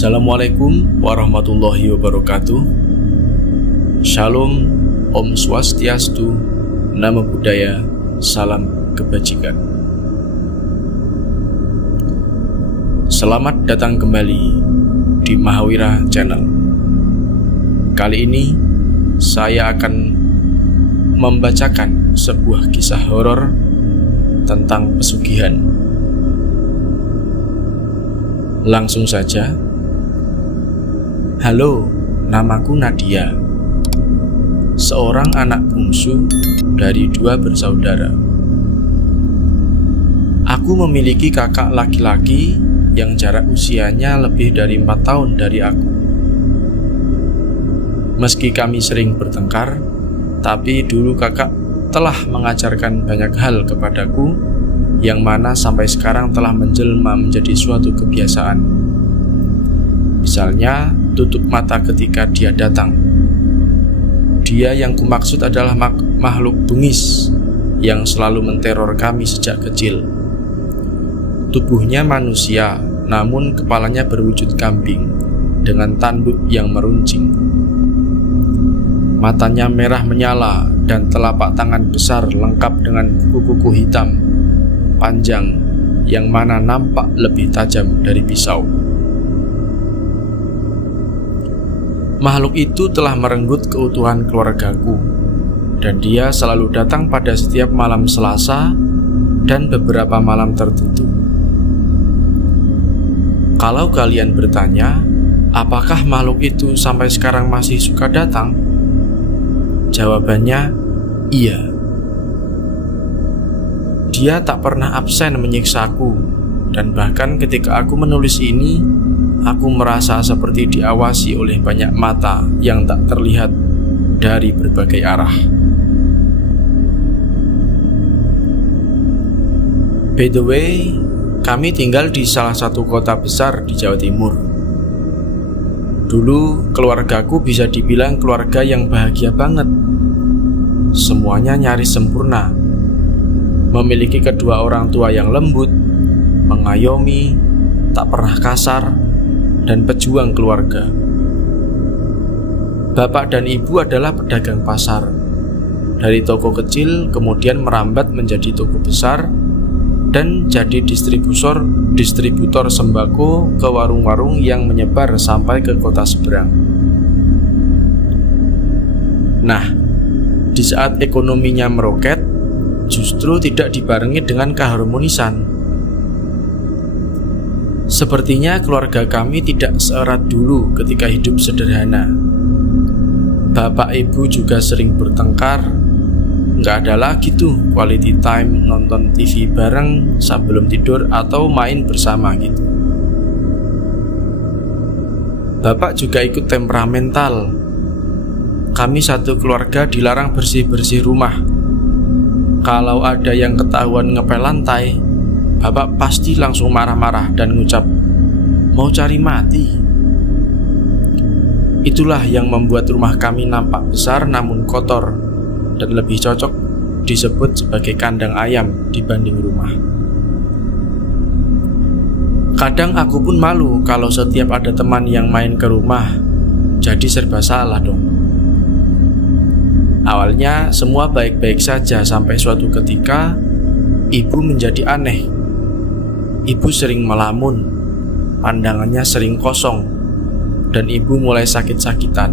Assalamualaikum warahmatullahi wabarakatuh. Shalom, Om Swastiastu, Namo Buddhaya, Salam Kebajikan. Selamat datang kembali di Mahawira Channel. Kali ini saya akan membacakan sebuah kisah horor tentang pesugihan. Langsung saja. Halo, namaku Nadia, seorang anak bungsu dari 2 bersaudara. Aku memiliki kakak laki-laki yang jarak usianya lebih dari 4 tahun dari aku. Meski kami sering bertengkar, tapi dulu kakak telah mengajarkan banyak hal kepadaku, yang mana sampai sekarang telah menjelma menjadi suatu kebiasaan. Misalnya, tutup mata ketika dia datang. Dia yang kumaksud adalah makhluk bengis yang selalu menteror kami sejak kecil. Tubuhnya manusia, namun kepalanya berwujud kambing dengan tanduk yang meruncing. Matanya merah menyala dan telapak tangan besar lengkap dengan kuku-kuku hitam panjang yang mana nampak lebih tajam dari pisau. Makhluk itu telah merenggut keutuhan keluargaku, dan dia selalu datang pada setiap malam Selasa dan beberapa malam tertentu. Kalau kalian bertanya, apakah makhluk itu sampai sekarang masih suka datang? Jawabannya, iya. Dia tak pernah absen menyiksaku, dan bahkan ketika aku menulis ini, aku merasa seperti diawasi oleh banyak mata yang tak terlihat dari berbagai arah. By the way, kami tinggal di salah satu kota besar di Jawa Timur. Dulu keluargaku bisa dibilang keluarga yang bahagia banget. Semuanya nyaris sempurna. Memiliki kedua orang tua yang lembut, mengayomi, tak pernah kasar, dan pejuang keluarga. Bapak dan ibu adalah pedagang pasar. Dari toko kecil kemudian merambat menjadi toko besar dan jadi distributor sembako ke warung-warung yang menyebar sampai ke kota seberang. Nah, di saat ekonominya meroket, justru tidak dibarengi dengan keharmonisan. Sepertinya keluarga kami tidak seerat dulu ketika hidup sederhana. Bapak ibu juga sering bertengkar. Nggak ada lagi tuh quality time nonton TV bareng sebelum tidur atau main bersama gitu. Bapak juga ikut temperamental. Kami satu keluarga dilarang bersih-bersih rumah. Kalau ada yang ketahuan ngepel lantai, bapak pasti langsung marah-marah dan ngucap, "Mau cari mati." Itulah yang membuat rumah kami nampak besar namun kotor, dan lebih cocok disebut sebagai kandang ayam dibanding rumah. Kadang aku pun malu kalau setiap ada teman yang main ke rumah, jadi serba salah dong. Awalnya semua baik-baik saja sampai suatu ketika ibu menjadi aneh. Ibu sering melamun, pandangannya sering kosong, dan ibu mulai sakit-sakitan.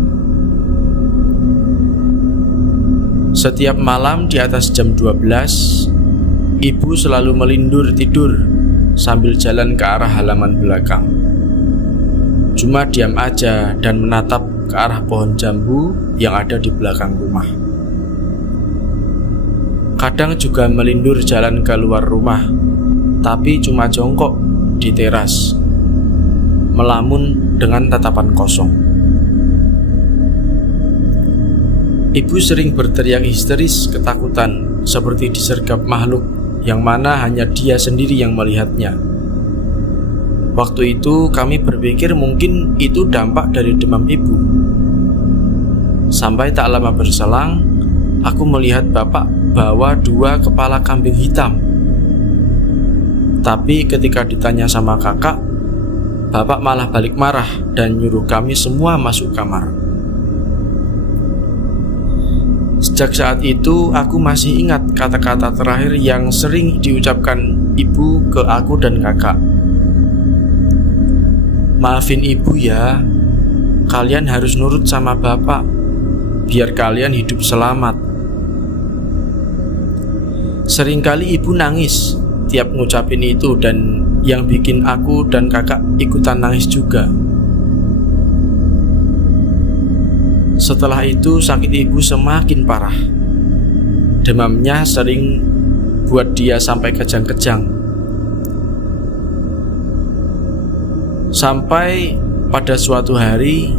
Setiap malam di atas jam 12, ibu selalu melindur tidur sambil jalan ke arah halaman belakang. Cuma diam aja dan menatap ke arah pohon jambu yang ada di belakang rumah. Kadang juga melindur jalan ke luar rumah, tapi cuma jongkok di teras, melamun dengan tatapan kosong. Ibu sering berteriak histeris ketakutan, seperti disergap makhluk yang mana hanya dia sendiri yang melihatnya. Waktu itu kami berpikir mungkin itu dampak dari demam ibu. Sampai tak lama berselang, aku melihat bapak bawa 2 kepala kambing hitam. Tapi ketika ditanya sama kakak, Bapak malah balik marah dan nyuruh kami semua masuk kamar. Sejak saat itu aku masih ingat kata-kata terakhir yang sering diucapkan ibu ke aku dan kakak. Maafin ibu ya, kalian harus nurut sama bapak biar kalian hidup selamat. Seringkali ibu nangis tiap ngucapin itu, dan yang bikin aku dan kakak ikutan nangis juga. Setelah itu sakit ibu semakin parah. Demamnya sering buat dia sampai kejang-kejang. Sampai pada suatu hari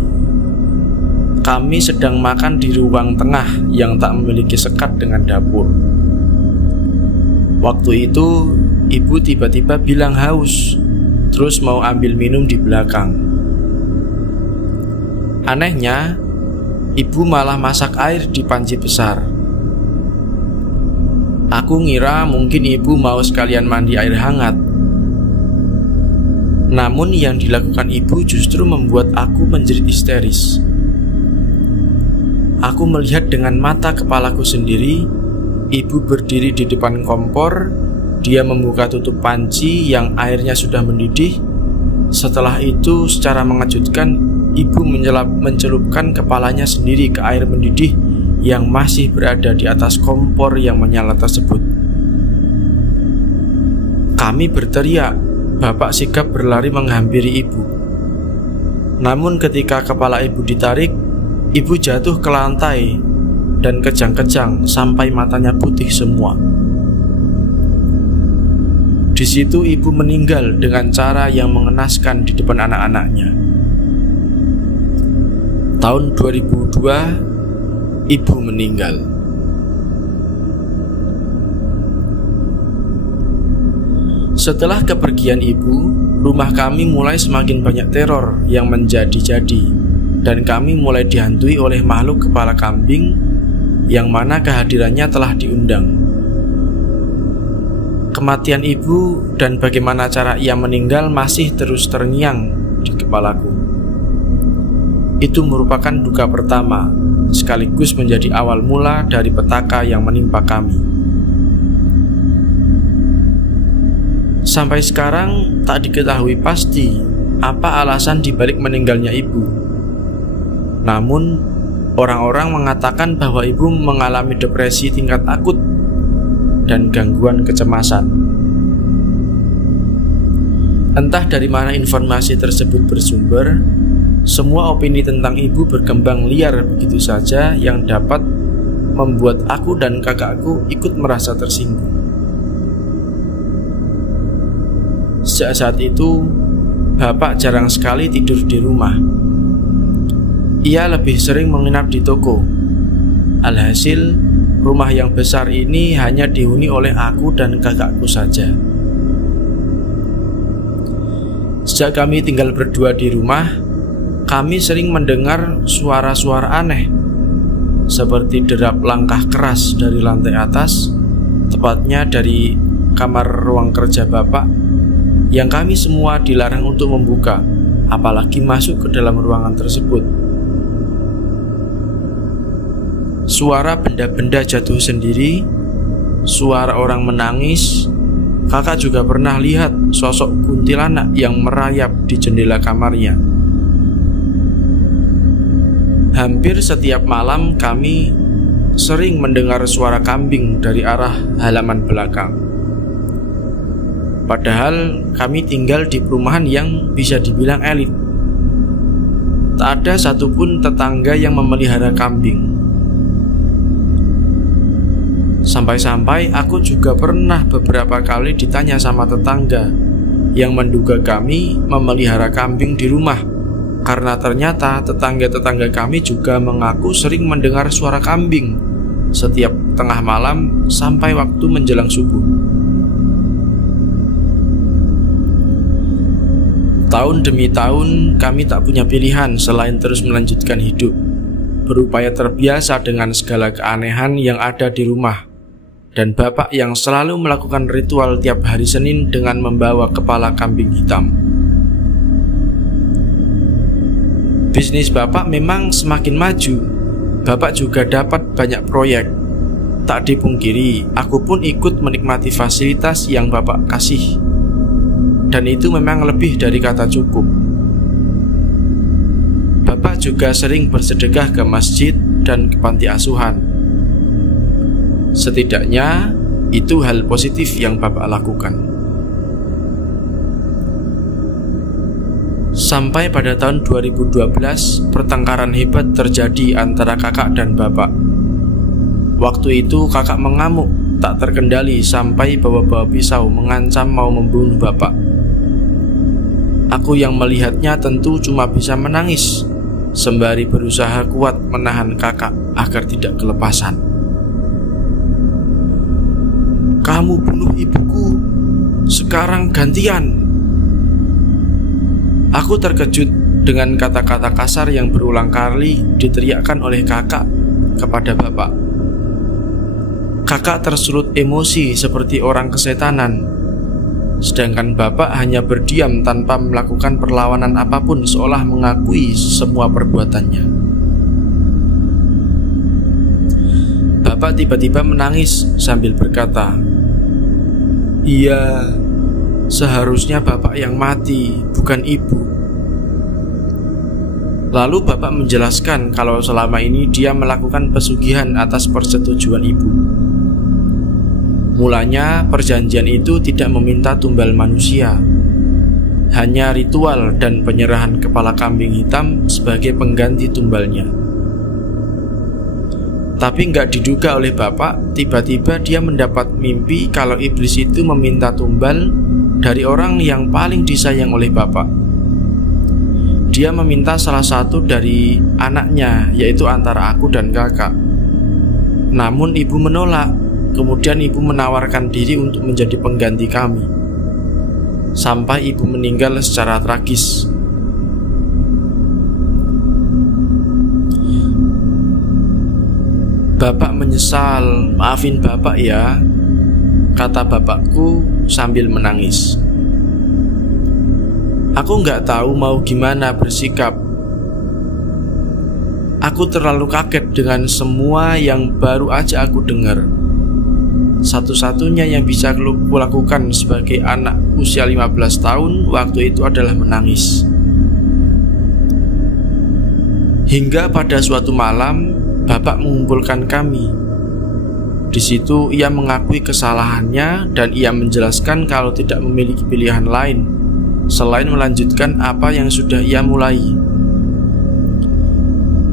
kami sedang makan di ruang tengah yang tak memiliki sekat dengan dapur. Waktu itu ibu tiba-tiba bilang haus, terus mau ambil minum di belakang. Anehnya, ibu malah masak air di panci besar. Aku ngira mungkin ibu mau sekalian mandi air hangat. Namun yang dilakukan ibu justru membuat aku menjerit histeris. Aku melihat dengan mata kepalaku sendiri, ibu berdiri di depan kompor. Dia membuka tutup panci yang airnya sudah mendidih. Setelah itu secara mengejutkan, ibu mencelupkan kepalanya sendiri ke air mendidih yang masih berada di atas kompor yang menyala tersebut. Kami berteriak, bapak sigap berlari menghampiri ibu. Namun ketika kepala ibu ditarik, ibu jatuh ke lantai dan kejang-kejang sampai matanya putih semua. Di situ ibu meninggal dengan cara yang mengenaskan di depan anak-anaknya. Tahun 2002, ibu meninggal. Setelah kepergian ibu, rumah kami mulai semakin banyak teror yang menjadi-jadi, dan kami mulai dihantui oleh makhluk kepala kambing yang mana kehadirannya telah diundang. Kematian ibu dan bagaimana cara ia meninggal masih terus terngiang di kepalaku. Itu merupakan duka pertama, sekaligus menjadi awal mula dari petaka yang menimpa kami. Sampai sekarang tak diketahui pasti apa alasan dibalik meninggalnya ibu. Namun, orang-orang mengatakan bahwa ibu mengalami depresi tingkat akut dan gangguan kecemasan. Entah dari mana informasi tersebut bersumber, semua opini tentang ibu berkembang liar begitu saja yang dapat membuat aku dan kakakku ikut merasa tersinggung. Sejak saat itu, bapak jarang sekali tidur di rumah. Ia lebih sering menginap di toko. Alhasil, rumah yang besar ini hanya dihuni oleh aku dan kakakku saja. Sejak kami tinggal berdua di rumah, kami sering mendengar suara-suara aneh, seperti derap langkah keras dari lantai atas, tepatnya dari kamar ruang kerja bapak, yang kami semua dilarang untuk membuka, apalagi masuk ke dalam ruangan tersebut. Suara benda-benda jatuh sendiri, suara orang menangis. Kakak juga pernah lihat sosok kuntilanak yang merayap di jendela kamarnya. Hampir setiap malam kami sering mendengar suara kambing dari arah halaman belakang. Padahal kami tinggal di perumahan yang bisa dibilang elit. Tak ada satupun tetangga yang memelihara kambing. Sampai-sampai aku juga pernah beberapa kali ditanya sama tetangga yang menduga kami memelihara kambing di rumah, karena ternyata tetangga-tetangga kami juga mengaku sering mendengar suara kambing setiap tengah malam sampai waktu menjelang subuh. Tahun demi tahun kami tak punya pilihan selain terus melanjutkan hidup, berupaya terbiasa dengan segala keanehan yang ada di rumah. Dan bapak yang selalu melakukan ritual tiap hari Senin dengan membawa kepala kambing hitam. Bisnis bapak memang semakin maju. Bapak juga dapat banyak proyek. Tak dipungkiri, aku pun ikut menikmati fasilitas yang bapak kasih. Dan itu memang lebih dari kata cukup. Bapak juga sering bersedekah ke masjid dan ke panti asuhan. Setidaknya itu hal positif yang bapak lakukan. Sampai pada tahun 2012, pertengkaran hebat terjadi antara kakak dan bapak. Waktu itu kakak mengamuk tak terkendali sampai bawa-bawa pisau mengancam mau membunuh bapak. Aku yang melihatnya tentu cuma bisa menangis, sembari berusaha kuat menahan kakak agar tidak kelepasan. "Kamu bunuh ibuku, sekarang gantian." Aku terkejut dengan kata-kata kasar yang berulang kali diteriakkan oleh kakak kepada bapak. Kakak tersulut emosi seperti orang kesetanan, sedangkan bapak hanya berdiam tanpa melakukan perlawanan apapun, seolah mengakui semua perbuatannya. Bapak tiba-tiba menangis sambil berkata, "Iya, seharusnya bapak yang mati, bukan ibu." Lalu bapak menjelaskan kalau selama ini dia melakukan pesugihan atas persetujuan ibu. Mulanya perjanjian itu tidak meminta tumbal manusia, hanya ritual dan penyerahan kepala kambing hitam sebagai pengganti tumbalnya. Tapi nggak diduga oleh bapak, tiba-tiba dia mendapat mimpi kalau iblis itu meminta tumbal dari orang yang paling disayang oleh bapak. Dia meminta salah satu dari anaknya, yaitu antara aku dan kakak. Namun ibu menolak. Kemudian ibu menawarkan diri untuk menjadi pengganti kami, sampai ibu meninggal secara tragis. Bapak menyesal, "Maafin bapak ya," kata bapakku sambil menangis. Aku nggak tahu mau gimana bersikap. Aku terlalu kaget dengan semua yang baru aja aku dengar. Satu-satunya yang bisa kulakukan sebagai anak usia 15 tahun waktu itu adalah menangis. Hingga pada suatu malam, bapak mengumpulkan kami. Di situ ia mengakui kesalahannya dan ia menjelaskan kalau tidak memiliki pilihan lain selain melanjutkan apa yang sudah ia mulai.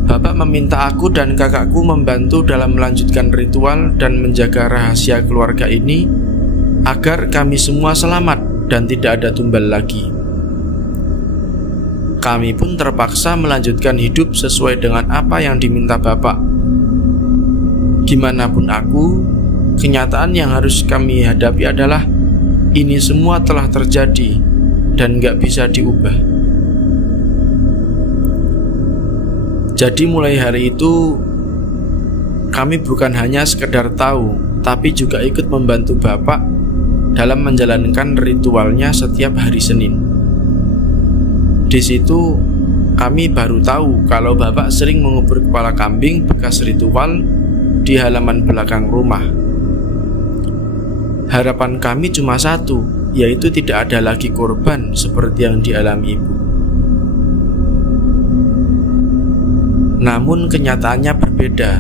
Bapak meminta aku dan kakakku membantu dalam melanjutkan ritual dan menjaga rahasia keluarga ini agar kami semua selamat dan tidak ada tumbal lagi. Kami pun terpaksa melanjutkan hidup sesuai dengan apa yang diminta bapak. Gimanapun aku, kenyataan yang harus kami hadapi adalah ini semua telah terjadi dan gak bisa diubah. Jadi mulai hari itu, kami bukan hanya sekedar tahu, tapi juga ikut membantu bapak dalam menjalankan ritualnya setiap hari Senin. Di situ kami baru tahu kalau bapak sering mengubur kepala kambing bekas ritual di halaman belakang rumah. Harapan kami cuma satu, yaitu tidak ada lagi korban seperti yang dialami ibu. Namun kenyataannya berbeda.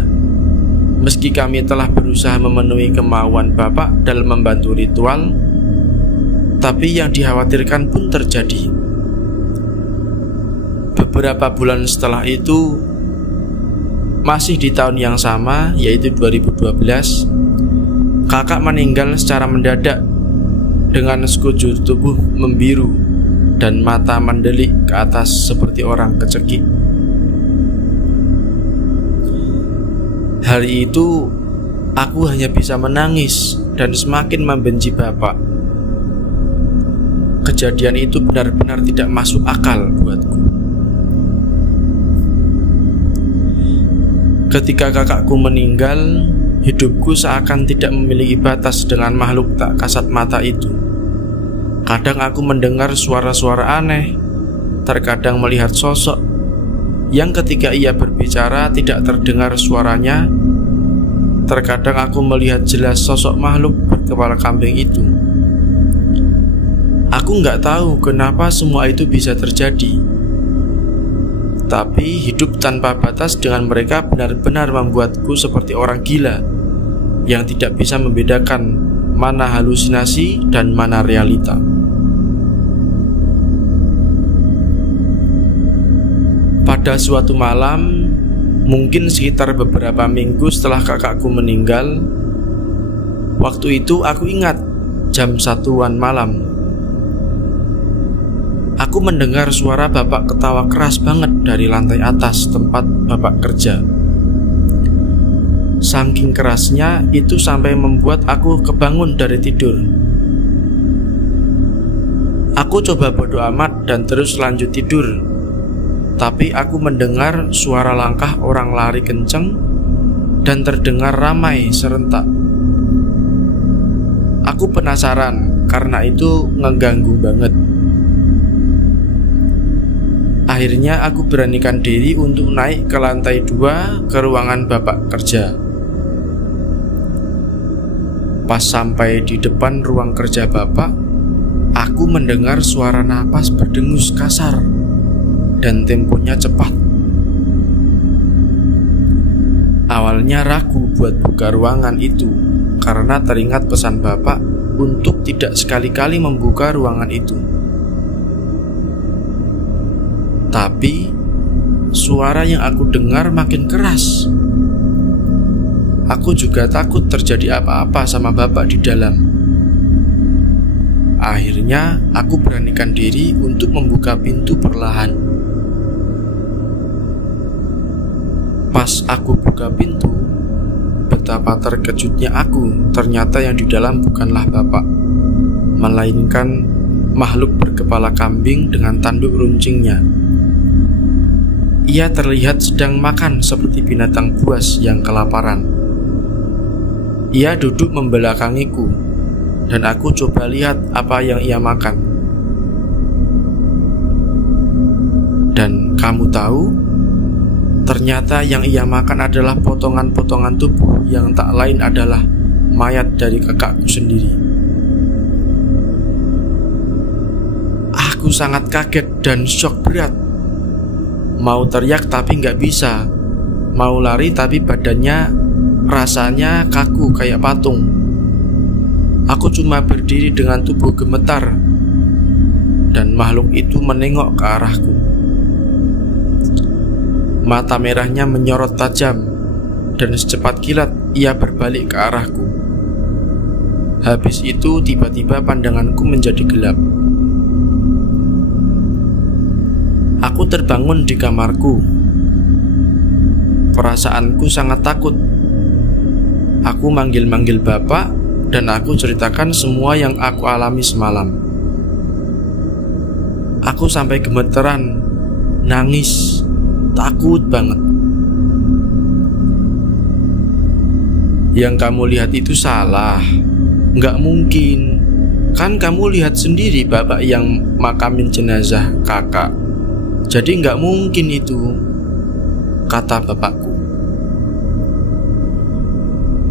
Meski kami telah berusaha memenuhi kemauan bapak dalam membantu ritual, tapi yang dikhawatirkan pun terjadi. Beberapa bulan setelah itu, masih di tahun yang sama, yaitu 2012, kakak meninggal secara mendadak dengan sekujur tubuh membiru dan mata mendelik ke atas seperti orang kecekik. Hari itu, aku hanya bisa menangis dan semakin membenci bapak. Kejadian itu benar-benar tidak masuk akal buatku. Ketika kakakku meninggal, hidupku seakan tidak memiliki batas dengan makhluk tak kasat mata itu. Kadang aku mendengar suara-suara aneh, terkadang melihat sosok, yang ketika ia berbicara tidak terdengar suaranya. Terkadang aku melihat jelas sosok makhluk berkepala kambing itu. Aku nggak tahu kenapa semua itu bisa terjadi. Tapi hidup tanpa batas dengan mereka benar-benar membuatku seperti orang gila yang tidak bisa membedakan mana halusinasi dan mana realita. Pada suatu malam, mungkin sekitar beberapa minggu setelah kakakku meninggal, waktu itu aku ingat jam 1-an malam. Aku mendengar suara bapak ketawa keras banget dari lantai atas tempat bapak kerja. Saking kerasnya itu sampai membuat aku kebangun dari tidur. Aku coba bodo amat dan terus lanjut tidur. Tapi aku mendengar suara langkah orang lari kenceng dan terdengar ramai serentak. Aku penasaran karena itu ngeganggu banget. Akhirnya aku beranikan diri untuk naik ke lantai 2 ke ruangan bapak kerja. Pas sampai di depan ruang kerja bapak, aku mendengar suara napas berdengus kasar dan temponya cepat. Awalnya ragu buat buka ruangan itu karena teringat pesan bapak untuk tidak sekali-kali membuka ruangan itu. Tapi suara yang aku dengar makin keras. Aku juga takut terjadi apa-apa sama bapak di dalam. Akhirnya aku beranikan diri untuk membuka pintu perlahan. Pas aku buka pintu, betapa terkejutnya aku. Ternyata yang di dalam bukanlah bapak, melainkan makhluk berkepala kambing dengan tanduk runcingnya. Ia terlihat sedang makan seperti binatang buas yang kelaparan. Ia duduk membelakangiku, dan aku coba lihat apa yang ia makan. Dan kamu tahu, ternyata yang ia makan adalah potongan-potongan tubuh yang tak lain adalah mayat dari kakakku sendiri. Aku sangat kaget dan syok berat. Mau teriak tapi nggak bisa, mau lari tapi badannya rasanya kaku kayak patung. Aku cuma berdiri dengan tubuh gemetar, dan makhluk itu menengok ke arahku. Mata merahnya menyorot tajam, dan secepat kilat ia berbalik ke arahku. Habis itu tiba-tiba pandanganku menjadi gelap. Aku terbangun di kamarku. Perasaanku sangat takut. Aku manggil-manggil bapak dan aku ceritakan semua yang aku alami semalam. Aku sampai gemeteran, nangis, takut banget. Yang kamu lihat itu salah. Nggak mungkin. Kan kamu lihat sendiri bapak yang makamin jenazah kakak. Jadi nggak mungkin itu, kata bapakku.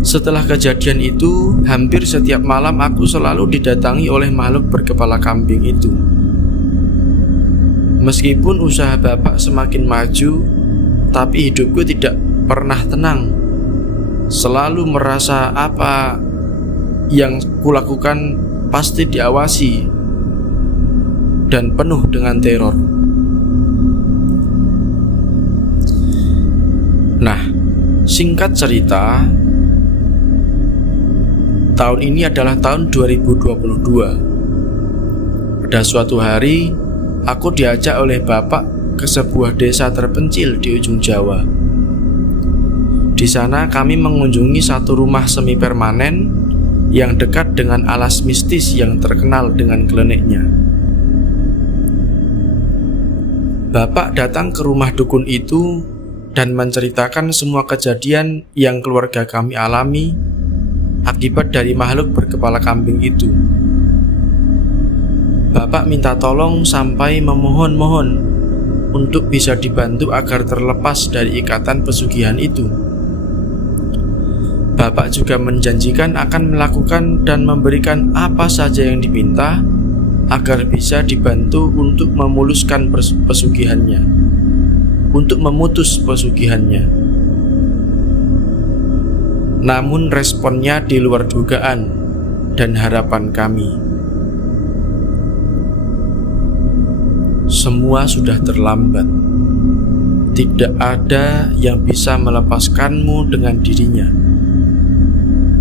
Setelah kejadian itu, hampir setiap malam aku selalu didatangi oleh makhluk berkepala kambing itu. Meskipun usaha bapak semakin maju, tapi hidupku tidak pernah tenang. Selalu merasa apa yang kulakukan pasti diawasi dan penuh dengan teror. Nah, singkat cerita, tahun ini adalah tahun 2022. Pada suatu hari, aku diajak oleh bapak ke sebuah desa terpencil di ujung Jawa. Di sana kami mengunjungi satu rumah semi permanen yang dekat dengan alas mistis yang terkenal dengan kliniknya. Bapak datang ke rumah dukun itu dan menceritakan semua kejadian yang keluarga kami alami akibat dari makhluk berkepala kambing itu. Bapak minta tolong sampai memohon-mohon untuk bisa dibantu agar terlepas dari ikatan pesugihan itu. Bapak juga menjanjikan akan melakukan dan memberikan apa saja yang diminta agar bisa dibantu untuk memuluskan pesugihannya, untuk memutus pesugihannya. Namun responnya di luar dugaan dan harapan kami. Semua sudah terlambat. Tidak ada yang bisa melepaskanmu dengan dirinya,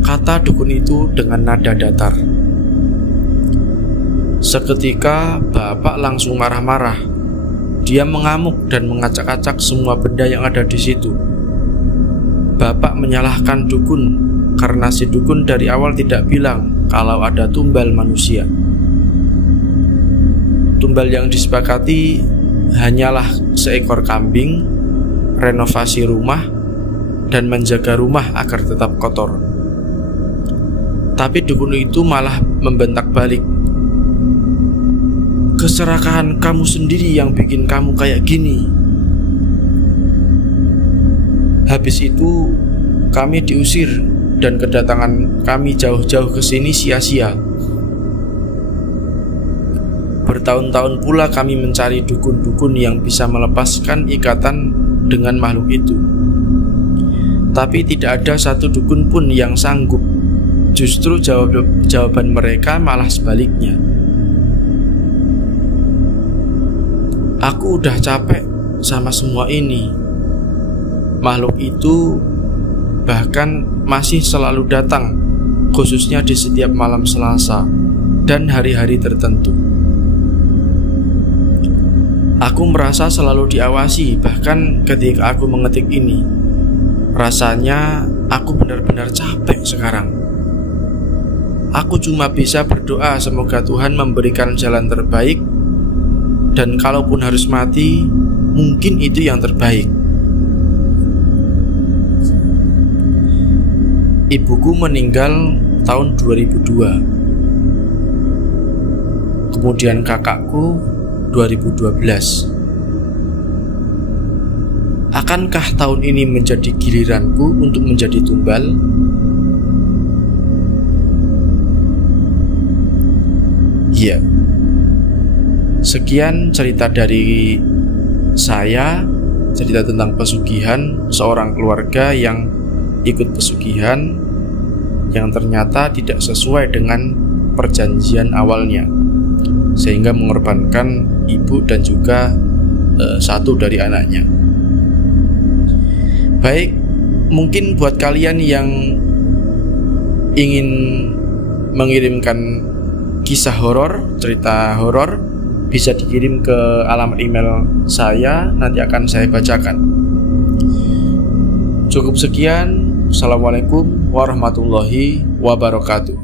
kata dukun itu dengan nada datar. Seketika Bapak langsung marah-marah. Dia mengamuk dan mengacak-acak semua benda yang ada di situ. Bapak menyalahkan dukun karena si dukun dari awal tidak bilang kalau ada tumbal manusia. Tumbal yang disepakati hanyalah seekor kambing, renovasi rumah, dan menjaga rumah agar tetap kotor. Tapi dukun itu malah membentak balik. Keserakahan kamu sendiri yang bikin kamu kayak gini. Habis itu kami diusir dan kedatangan kami jauh-jauh ke sini sia-sia. Bertahun-tahun pula kami mencari dukun-dukun yang bisa melepaskan ikatan dengan makhluk itu. Tapi tidak ada satu dukun pun yang sanggup. Justru jawaban mereka malah sebaliknya. Aku udah capek sama semua ini. Makhluk itu bahkan masih selalu datang, khususnya di setiap malam Selasa dan hari-hari tertentu. Aku merasa selalu diawasi, bahkan ketika aku mengetik ini. Rasanya aku benar-benar capek sekarang. Aku cuma bisa berdoa semoga Tuhan memberikan jalan terbaik, dan kalaupun harus mati, mungkin itu yang terbaik. Ibuku meninggal tahun 2002. Kemudian kakakku 2012. Akankah tahun ini menjadi giliranku untuk menjadi tumbal? Ya. Sekian cerita dari saya, cerita tentang pesugihan seorang keluarga yang ikut pesugihan yang ternyata tidak sesuai dengan perjanjian awalnya, sehingga mengorbankan ibu dan juga satu dari anaknya. Baik, mungkin buat kalian yang ingin mengirimkan kisah horor, cerita horor, bisa dikirim ke alamat email saya, nanti akan saya bacakan. Cukup sekian. Assalamualaikum warahmatullahi wabarakatuh.